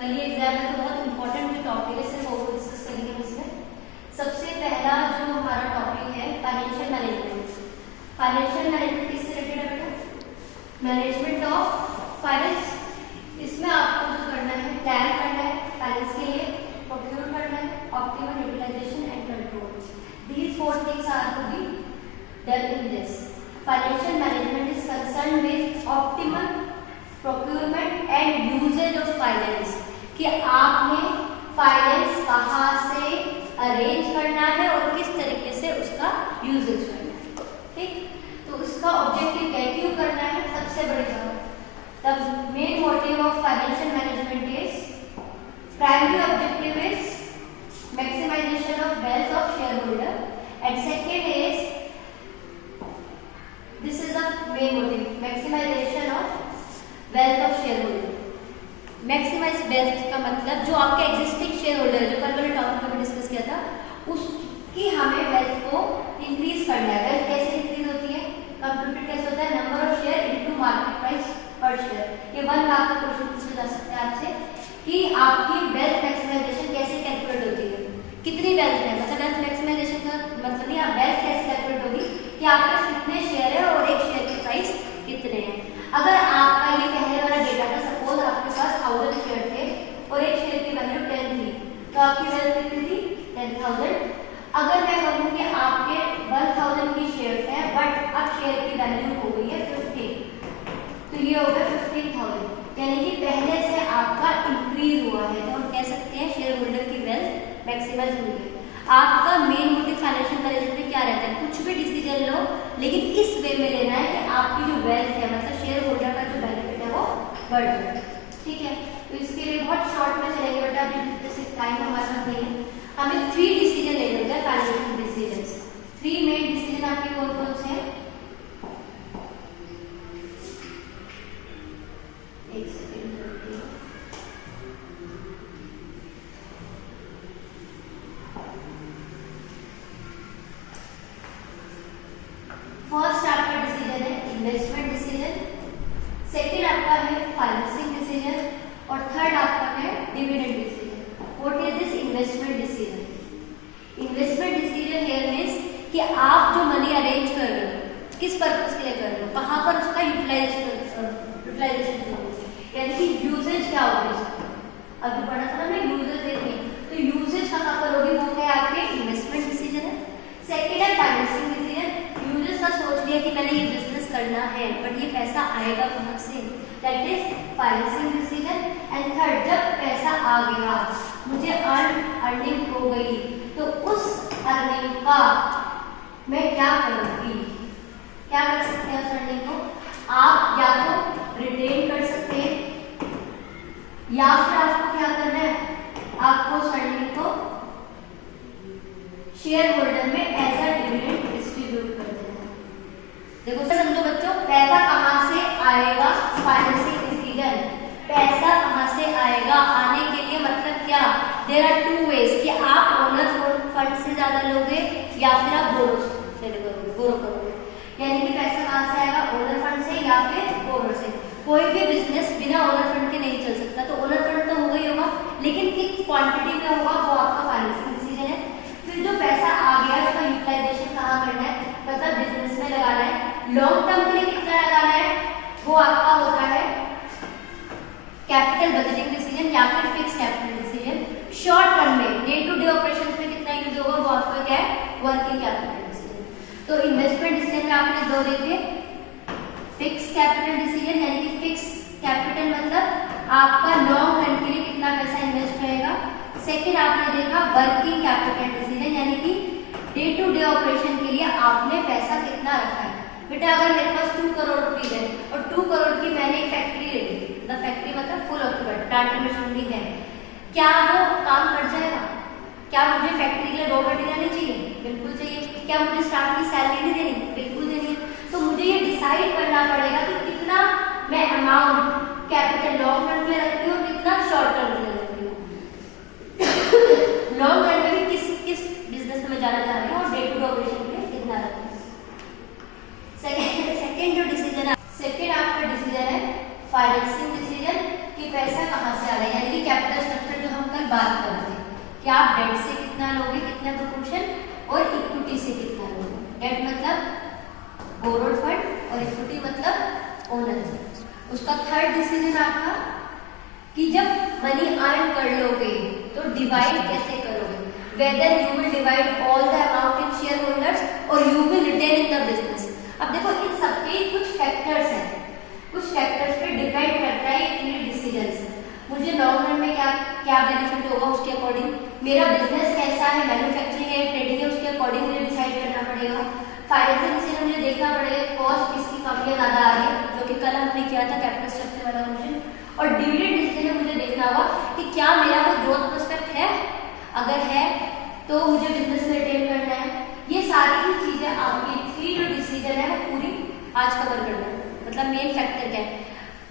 कल ये एग्जाम में तो बहुत इंपॉर्टेंट टॉपिक है, सिर्फ वो डिस्कस करेंगे हम इसमें। सबसे पहला जो हमारा टॉपिक है फाइनेंशियल मैनेजमेंट। फाइनेंशियल मैनेजमेंट किससे रिलेटेड है बेटा? Management of finance. इसमें आपको जो करना है, प्लान करना है फाइनेंस के लिए, प्रोक्योर करना है, optimal utilisation and control. These four things are to be done in this. Financial management is concerned with optimal procurement and usage of finance, कि आपने फाइनेंस कहाँ से अरेंज करना है और किस तरीके से उसका यूजेज करना है। ठीक, तो उसका ऑब्जेक्टिव क्या, क्यों करना है, सबसे बड़ी बात। The main motive of financial management is, primary objective is maximisation of wealth of share holder and second is, this is the main motive, maximization of wealth of shareholder। Maximise wealth का मतलब जो आपके existing share holder, जो कल वाले topic में discuss किया था, उसकी हमें वेल्थ को इंक्रीज करना है। वेल्थ कैसे इंक्रीज होती है, कंप्यूटेड कैसे होता है, number of share into market price पर शेयर। ये 1 लाख का क्वेश्चन पूछा जा सकता है आपसे कि आपकी वेल्थ मैक्सिमाइजेशन कैसे कैलकुलेट होती है, कितनी वेल्थ है, मतलब वेल्थ मैक्सिमाइजेशन का मतलब नहीं, आप वेल्थ कैसे कैलकुलेट होगी कि आपके पास कितने शेयर है और एक शेयर की प्राइस कितने हैं। अगर आपका ये पहले वाला डेटा था, सपोज आपके पास 1000 शेयर थे और एक शेयर की वैल्यू 10 थी, तो आपकी वेल्थ कितनी थी, 10,000। अगर मैं कहूँ कि आपके 1000 की शेयर हैं बट अब शेयर की वैल्यू हो गई है 15, तो ये हो गया 15,000, यानी कि पहले से आपका इंक्रीज हुआ है, तो हम कह सकते हैं शेयर होल्डर की वेल्थ मैक्सिमाइज हुई है। आपका मेन मोटिव फाइनेंशियल मैनेजमेंट में क्या रहता है, कुछ भी डिसीजन लो लेकिन इस वे में लेना है कि आपकी जो वेल्थ है, मतलब शेयर होल्डर का जो बेनिफिट है वो बढ़ जाए। ठीक है, तो इसके लिए बहुत शॉर्ट में चलेंगे बेटा, अभी जैसे टाइम हमारे पास नहीं है। हमें 3 डिसीजन लेने होते हैं फाइनेंशियल डिसीजन। 3 मेन डिसीजन आपके कौन कौन से हैं, एक सेकेंड। फर्स्ट आपका डिसीजन है इन्वेस्टमेंट डिसीजन, सेकंड आपका है फाइनेंसिंग डिसीजन और थर्ड आपका है dividend decision. What is this investment decision? Investment decision here means कि आप जो मनी अरेंज कर रहे हो किस पर्पस के लिए कर रहे हो, कहां पर उसका यूटिलाइजेशन करोगे, यानी कि यूजेज क्या होगा इसका। अभी पढ़ा था ना यूजेज देखिए, तो यूजेज कहां करोगे, वो है आपके इन्वेस्टमेंट डिसीजन है। सेकंड है फाइनेंसिंग डिसीजन, यूजर्स का सोच लिया कि मैंने ये बिजनेस करना है बट ये पैसा आएगा कहां से, that is financing decision. And third, जब पैसा आ गया, मुझे अर्निंग हो गई, तो उस अर्निंग का मैं क्या करूंगी, क्या कर सकते हैं उस अर्निंग को, आप या तो रिटेन कर सकते हैं या फिर आपको क्या करना है, आपको उस अर्निंग को शेयर होल्डर में एज अ डिविडेंड डिस्ट्रीब्यूट कर देना। देखो समझो बच्चों, पैसा कहां से आएगा, फाइनेंसिंग डिसीजन, पैसा कहां से आएगा, आने के लिए मतलब क्या, देयर आर 2 वेज, कि आप ओनर फंड से ज्यादा लोगे या फिर आप बोरो करोगे, यानी कि पैसा कहां से आएगा, ओनर फंड से या फिर बोरो से। कोई भी बिजनेस बिना ओनर फंड के नहीं चल सकता, तो ओनर फंड तो होगा ही होगा, लेकिन किस क्वांटिटी में होगा वो आपका फाइनेंसिंग डिसीजन है। फिर जो पैसा आ गया उसका यूटिलाइजेशन कहाँ करना है, मतलब बिजनेस में लगाना है, लॉन्ग टर्म के लिए कितना लगाना है, वो आपका होता है कैपिटल बजटिंग डिसीजन या फिर fix capital decision. Short term में डे टू डे ऑपरेशंस में कितना यूज होगा, वो आपका क्या है, वर्किंग कैपिटल डिसीजन। तो इन्वेस्टमेंट डिसीजन में आपने 2 देखे, फिक्स कैपिटल डिसीजन यानी कि फिक्स कैपिटल मतलब आपका लॉन्ग रन के लिए कितना पैसा इन्वेस्ट रहेगा। सेकेंड आपने देखा वर्किंग कैपिटल डिसीजन, यानी कि डे टू डे ऑपरेशन के लिए आपने पैसा कितना रखा है। बेटा अगर मेरे पास 2 करोड़ रुपीज है और 2 करोड़ की मैंने एक फैक्ट्री ले ली, मतलब फैक्ट्री मतलब फुल ऑक्यूपेड, प्लांट मशीनरी है, क्या वो काम कर जाएगा, क्या मुझे फैक्ट्री के लिए रॉ मटेरियल नहीं चाहिए, बिल्कुल चाहिए, क्या मुझे स्टाफ की सैलरी नहीं देनी, बिल्कुल देनी है। तो मुझे ये डिसाइड करना पड़ेगा कि कितना मैं अमाउंट कैपिटल लॉन्ग टर्म के लिए रखती हूँ, कितना शॉर्ट टर्म के लिए रखती हूँ। लॉन्ग टर्म में भी किस बिजनेस में जाना चाह रही हूँ और डे टू डे ऑपरेशन के लिए कितना रखती हूँ। सेकेंड जो डिसीजन है, सेकेंड आपका डिसीजन है फाइनेंसिंग डिसीजन, कि पैसा कहाँ से आ रहा है, यानी कि कैपिटल बात कर रहे थे कि आप डेट से कितना लोगे, कितना प्रोपोर्शन, और इक्विटी से कितना लोगे। डेट मतलब बोरोड फंड और इक्विटी मतलब ओनर से। उसका थर्ड डिसीजन आपका कि जब मनी अर्न कर लोगे तो डिवाइड कैसे करोगे, whether you will divide all the amount in share holders और you will retain in the business. अब देखो इन सबके कुछ फैक्टर्स हैं, कुछ फैक्टर्स पे डिपेंड करता है ये तीन डिसीजंस। मुझे लॉन्ग रन में क्या क्या बेनिफिट होगा उसके अकॉर्डिंग, मेरा बिजनेस कैसा है, मैन्युफैक्चरिंग है, ट्रेडिंग है, उसके अकॉर्डिंग मुझे डिसाइड करना पड़ेगा। फाइनेंशियल डिसीजन मुझे देखना पड़ेगा कॉस्ट किसकी कमियां ज्यादा आ रही है, जो कि कल हमने किया था कैपिटल स्ट्रक्चर वाला क्वेश्चन। और डिविडेंड डिसीजन मुझे देखना होगा कि क्या मेरा कोई ग्रोथ प्रोस्पेक्ट है, अगर है तो मुझे बिजनेस में रिटेन करना है। ये सारी ही चीजें आपकी थ्री जो डिसीजन है वो पूरी आज कवर करना है। मतलब मेन फैक्टर क्या है,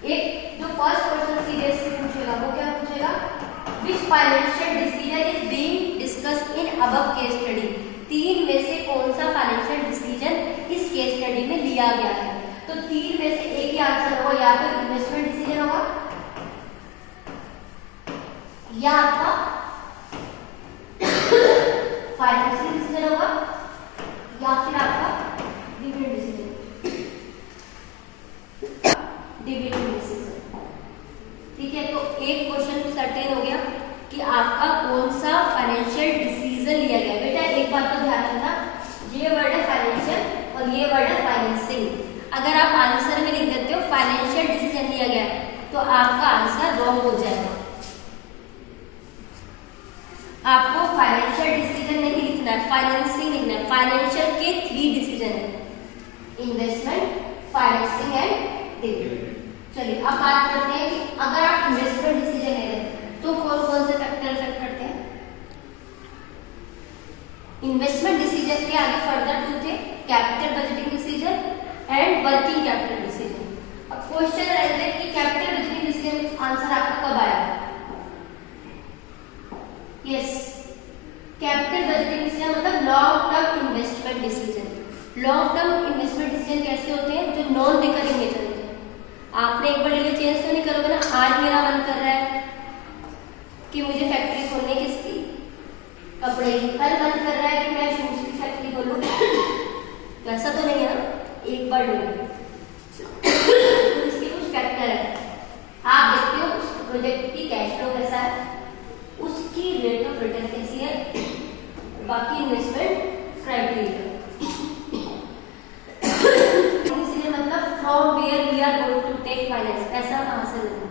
एक जो फर्स्ट क्वेश्चन सीरियस से पूछेगा वो क्या पूछेगा, which financial decision is being discussed in above case study. तीन में से कौन सा फाइनेंशियल डिसीजन इस केस स्टडी में लिया गया है। तो तीन में से एक ही आंसर होगा, या तो इन्वेस्टमेंट डिसीजन होगा, या आपका फाइनेंशियल डिसीजन होगा, या फिर आपका डिविडेंड डिसीजन। डिविडेंड डिसीजन, ठीक है। तो एक क्वेश्चन सर्टेन हो गया कि आपका कौन सा फाइनेंशियल डिसीजन लिया गया। बेटा एक बात तो ध्यान रखना, ये वर्ड है फाइनेंशियल और ये वर्ड है फाइनेंसिंग। अगर आप आंसर में लिख देते हो फाइनेंशियल डिसीजन लिया गया तो आपका आंसर रॉन्ग हो जाएगा। आपको फाइनेंशियल डिसीजन नहीं लिखना है, फाइनेंसिंग लिखना है। फाइनेंशियल के थ्री डिसीजन है, इन्वेस्टमेंट, फाइनेंसिंग एंड डिविडेंड। चलिए अब बात करते हैं कि अगर आप इन्वेस्टमेंट डिसीजन ले रहे हैं तो कौन कौन से फैक्टर इफेक्ट करते हैं। इन्वेस्टमेंट डिसीजन के आगे फर्दर टू थे capital budgeting decision and working capital decision. अब क्वेश्चन रहता है कि कैपिटल बजटिंग डिसीजन आंसर आपका कब आया। यस, कैपिटल बजटिंग डिसीजन मतलब long term investment decision. Long term investment decision कैसे होते हैं, जो नॉन रिकरिंग नेचर होते हैं। आपने एक बार डेली चेंज तो नहीं करोगे ना, आज मेरा मन कर रहा है कि मुझे फैक्ट्री खोलने किसकी, कपड़े की, कल मन कर रहा है कि मैं शूज की फैक्ट्री खोलूं, ऐसा तो नहीं है ना, एक बार डूबे। तो इसके कुछ फैक्टर है, आप देखते हो उस प्रोजेक्ट की कैश फ्लो कैसा है, उसकी रेट ऑफ रिटर्न कैसी है, बाकी इन्वेस्टमेंट क्राइटेरिया। मतलब from where we are going to take finance, पैसा कहां से लेना,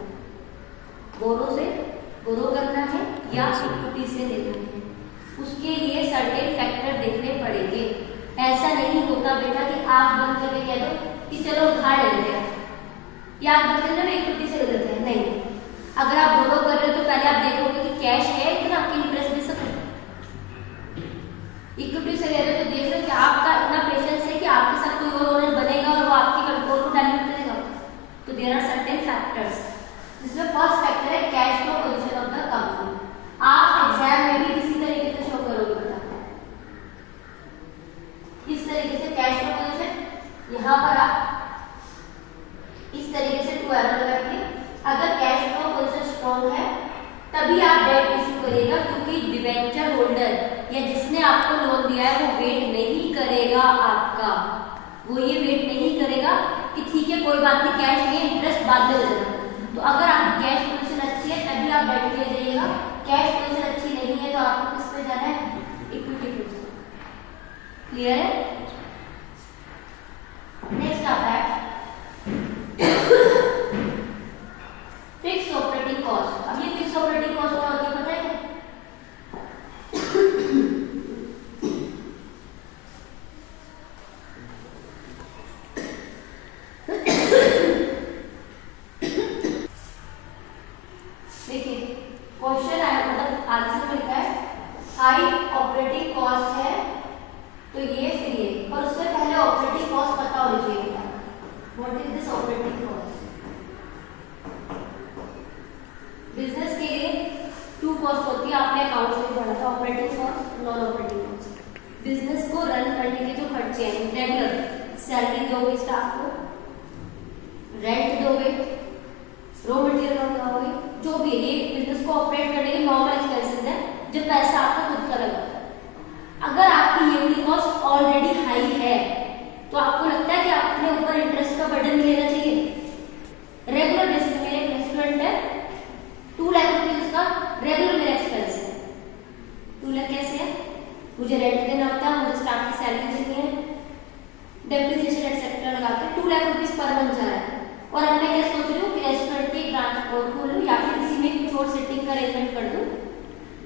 बोरो से बोरो करना है या इक्विटी से लेना है, उसके लिए सर्टेन फैक्टर देखने पड़ेंगे। ऐसा नहीं होता बेटा कि आप बंद करके कह दो कि चलो उधार ले लेते हैं या आप बंद करके इक्विटी से ले लेते हैं। नहीं, अगर आप बोरो कर रहे हो तो पहले आप देखोगे कि कैश है इतना आपकी इंटरेस्ट दे सकते। इक्विटी से ले रहे हो तो देख रहे हो कि आपका इतना पेशेंस है कि आपके साथ कोई और ओनर बनेगा और वो आपकी कंट्रोल को डायल्यूट करेगा। तो देयर आर सर्टेन फैक्टर्स, जिसमें फर्स्ट फैक्टर है cash flow position of the company. आप एग्जाम में भी किसी तरीके से शो करोगे बेटा, इस तरीके से कैश फ्लो पोजीशन, यहाँ पर आप इस तरीके से टू एरो लगाएंगे। अगर कैश फ्लो पोजीशन स्ट्रॉन्ग है तभी आप डेट इशू करेगा, क्योंकि डिवेंचर होल्डर या जिसने आपको लोन दिया है वो वेट नहीं करेगा आपका, वो ये वेट नहीं करेगा कि ठीक है कोई बात नहीं कैश नहीं, इंटरेस्ट बाद में देना। तो अगर आपकी कैश पोजीशन अच्छी है तभी आप डेट ले जाइएगा, कैश पोजीशन अच्छी नहीं है तो आपको किस पे जाना है, इक्विटी पे। क्लियर है। नेक्स्ट आता है फिक्स ऑपरेटिंग कॉस्ट। अब ये फिक्स ऑपरेटिंग कॉस्ट क्या होती है पता है क्या? देखिए क्वेश्चन आया, मतलब आंसर में लिखा है हाई ऑपरेटिंग कॉस्ट है तो ये फ्री है, और उससे पहले ऑपरेटिंग कॉस्ट पता होनी चाहिए। What is this operating cost? Business के लिए टू कॉस्ट होती है, आपने अकाउंट्स में पढ़ा था, operating cost, non operating cost. Business को रन करने के जो खर्चे हैं रेगुलर, सैलरी दोगे स्टाफ को, रेंट दोगे, रॉ मटेरियल मंगाओगे, जो भी ये बिजनेस को ऑपरेट करने के नॉर्मल एक्सपेंस पैसा आपका खुद का लगा। अगर आपकी ईएमडी कॉस्ट ऑलरेडी हाई है तो आपको लगता है कि अपने ऊपर इंटरेस्ट का बर्डन नहीं लेना चाहिए। रेगुलर बेसिस में एक रेस्टोरेंट है, 2 लाख रुपए उसका रेगुलर मेरा एक्सपेंस है। 2 लाख कैसे है? मुझे रेंट देना होता है, मुझे स्टाफ की सैलरी देनी है, डेप्रिसिएशन एक्सेट्रा लगा के 2 लाख रुपीस पर मंथ जा रहा है। और अब मैं क्या सोच रही हूँ कि रेस्टोरेंट की ब्रांच और खोलूँ या फिर किसी में कुछ और सेटिंग का अरेंजमेंट कर दूँ,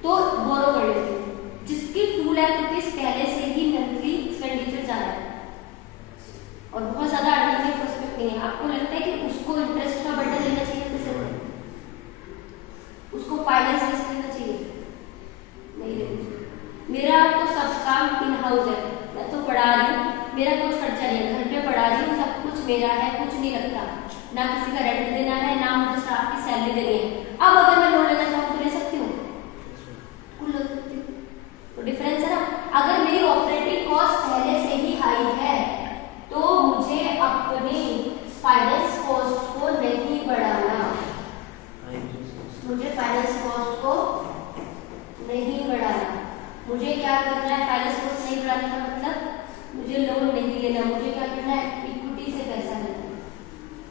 तो बोरो कर लेती हूँ, जिसकी 2 लाख रुपीस पहले से ही मंथली एक्सपेंडिचर जा रहा है और बहुत ज्यादा अर्निंग के प्रोस्पेक्ट नहीं है। आपको लगता है कि उसको इंटरेस्ट का बर्डन लेना चाहिए? उसको फाइनेंस रिस्क लेना चाहिए? नहीं लेना चाहिए। मेरा तो सब काम इन हाउस है, मैं तो पढ़ा रही हूँ, मेरा कुछ खर्चा नहीं है, घर पे पढ़ा रही हूँ, सब कुछ मेरा है, कुछ नहीं लगता, ना किसी का रेंट देना है, ना मुझे स्टाफ की सैलरी देनी है। अब अगर मैं लोन लेना चाहूँ तो ले सकती हूँ? ले सकती हूँ। तो डिफरेंस है ना। अगर मेरी ऑपरेटिंग कॉस्ट पहले से ही हाई है तो मुझे अपनी फाइनेंस कॉस्ट को नहीं बढ़ाना, मुझे फाइनेंस कॉस्ट को नहीं बढ़ाना। मुझे क्या करना है? फाइनेंस कॉस्ट नहीं बढ़ाने का मतलब मुझे लोन नहीं लेना, मुझे क्या करना है? इक्विटी से पैसा लेना।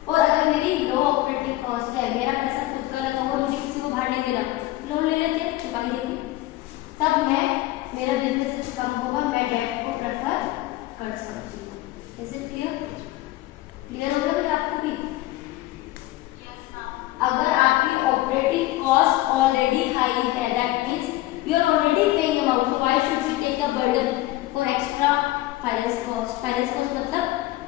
और अगर मेरी लो ऑपरेटिंग कॉस्ट है, मेरा पैसा खुद का लगा हुआ, मुझे किसी को बाहर नहीं देना, लोन ले लेते हैं, चुका ही देंगे, तब मेरा बिजनेस कम होगा, मैं डेट को प्रेफर कर सकती हूँ। Is it clear? क्लियर हो गया मेरा आपको भी? अगर आपकी ऑपरेटिंग कॉस्ट ऑलरेडी हाई है, that means you are already paying amount, so why should we take a burden for extra finance cost? Finance cost मतलब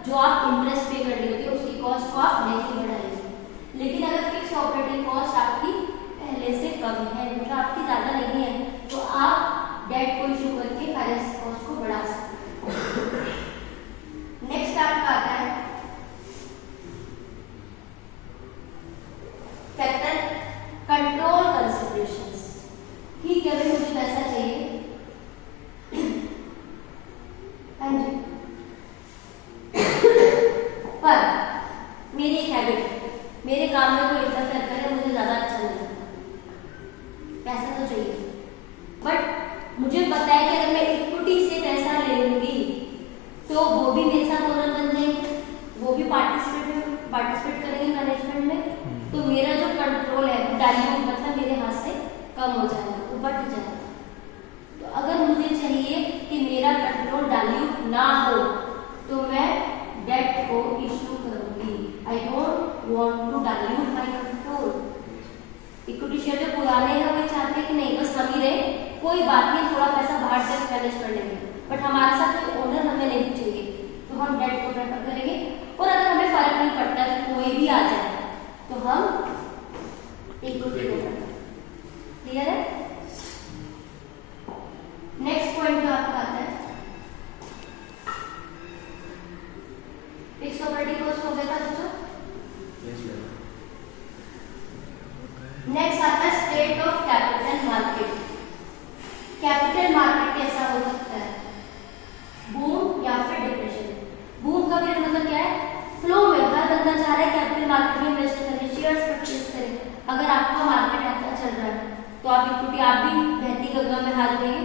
जो आप इंटरेस्ट पे कर रही होती है उसकी कॉस्ट को आप नहीं बढ़ाएंगे। लेकिन अगर फिक्स ऑपरेटिंग कॉस्ट आपकी पहले से कम है, मतलब आपकी ज्यादा नहीं है, तो आप डेट को इशू करके फाइनेंस कॉस्ट को बढ़ा सकते हैं। नेक्स्ट आपका आता है फैक्टर कंट्रोल कंसिडरेशंस। ठीक है भाई, मुझे पैसा चाहिए, हाँ जी, पर मेरी एक हैबिट है, मेरे काम में कोई इंटरफेयर करे मुझे ज्यादा अच्छा नहीं लगता। पैसा तो चाहिए, बट मुझे पता है कि अगर मैं इक्विटी से पैसा ले लूंगी तो वो भी मेरे साथ ओनर बन जाएंगे, वो भी पार्टिसिपेट करेंगे मैनेजमेंट में, तो मेरा जो कंट्रोल है डाइल्यूट मतलब मेरे हाथ से कम हो जाएगा, वो बढ़ जाएगा। तो अगर मुझे चाहिए कि मेरा कंट्रोल डाइल्यूट ना हो तो मैं डेट को इशू करूंगी। I don't want to dilute my control. Equity share जो पुराने हैं वो चाहते हैं कि नहीं बस हम ही रहे, कोई बात नहीं, थोड़ा पैसा बाहर से मैनेज कर लेंगे, बट हमारे साथ कोई ओनर हमें नहीं चाहिए, तो हम डेट को प्रेफर करेंगे। और अगर हमें फर्क नहीं पड़ता कि कोई भी आ जाए तो हम इक्विटी को प्रेफर। क्लियर है? नेक्स्ट पॉइंट जो आपका आता है फिक्स ऑपरेटिंग कॉस्ट हो गया था बच्चों। नेक्स्ट आता है state of capital market. Capital market कैसा हो सकता है? बूम या फिर डिप्रेशन। बूम का मतलब क्या है? फ्लो में हर बंदा चाह रहा है कैपिटल मार्केट में इन्वेस्ट करें, शेयर्स परचेज करें। अगर आपका मार्केट ऐसा चल रहा है तो आप इक्विटी, आप भी बहती गंगा में हाथ देंगे,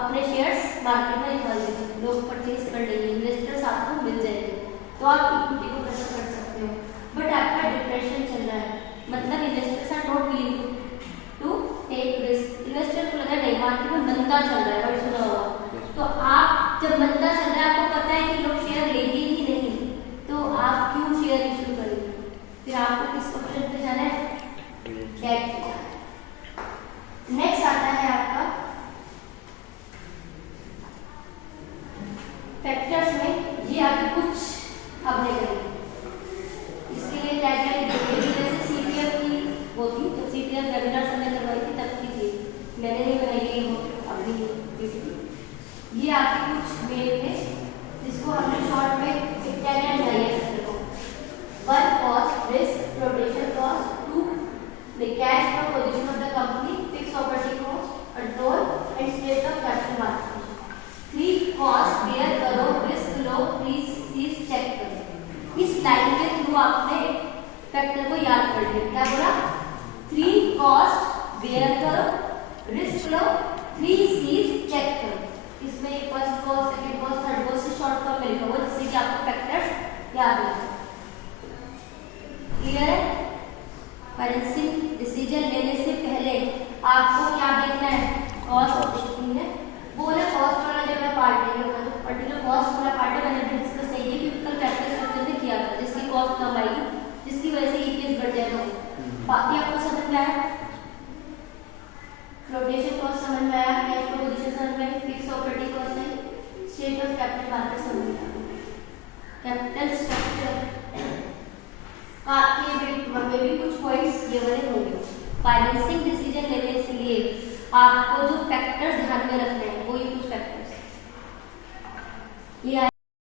अपने शेयर्स मार्केट में निकाल देंगे, लोग परचेज कर लेंगे, इन्वेस्टर्स आपको मिल जाएंगे, तो आप इक्विटी को प्रेफर कर सकते हो। बट आपका डिप्रेशन चल रहा है, मतलब investors are not willing to take risk. Investor को लगा नहीं मार्केट में मंदा चल रहा है, बड़ा सुना होगा, तो आप जब मंदा चल रहा है आपको पता है कि लोग शेयर लेंगे ही नहीं, तो आप क्यों शेयर इशू करेंगे? फिर आपको किस ऑप्शन पे जाना है? डेट पे। नेक्स्ट आता है आपका फैक्टर्स में, ये आप कुछ हमने करेंगे, इसके लिए क्या क्या जैसे सीपीएफ की वो थी, तो सीपीएफ वेबिनार हमने करवाई थी तब की थी, मैंने नहीं बनाई है अभी। ये आपके कुछ मेल थे जिसको हमने शॉर्ट में क्या क्या बनाई है। One cost, risk, rotation cost, two the cash flow position of the company, fix operating cost, control and state of capital market. 3 cost bear करो, रिस्क लो, प्लीज चेक करो। इस लाइन के थ्रू आपने फैक्टर को याद कर लिया। क्या बोला? 3 कॉस्ट बेयर करो, रिस्क लो 3 C's चेक करो। इसमें first cost, second cost, third cost से शॉर्ट फॉर्म में लिखा हुआ जिससे कि आपको फैक्टर्स याद हो। क्लियर है? फाइनेंसिंग डिसीजन लेने से पहले आपको क्या देखना है? कॉस्ट देखनी है। वो वाला कॉस्ट वाला जो है पार्ट नहीं होगा, तो पर्टिकुलर कॉस्ट वाला पार्ट है मैंने डिस्कस नहीं किया क्योंकि कल प्रैक्टिस करते थे किया था, जिसकी कॉस्ट कम आएगी जिसकी वजह से ईपीएस बढ़ जाएगा। बाकी आपको समझ में आया? फ्लोटेशन कॉस्ट समझ में आया, कैश फ्लो पोजीशन समझ में आई, फिक्स ऑपरेटिंग कॉस्ट है, स्टेट ऑफ कैपिटल मार्केट समझ में आया, कैपिटल स्ट्रक्चर में भी कुछ पॉइंट्स ये वाले होंगे। फाइनेंसिंग डिसीजन लेने के लिए आपको जो फैक्टर्स ध्यान में रखने हैं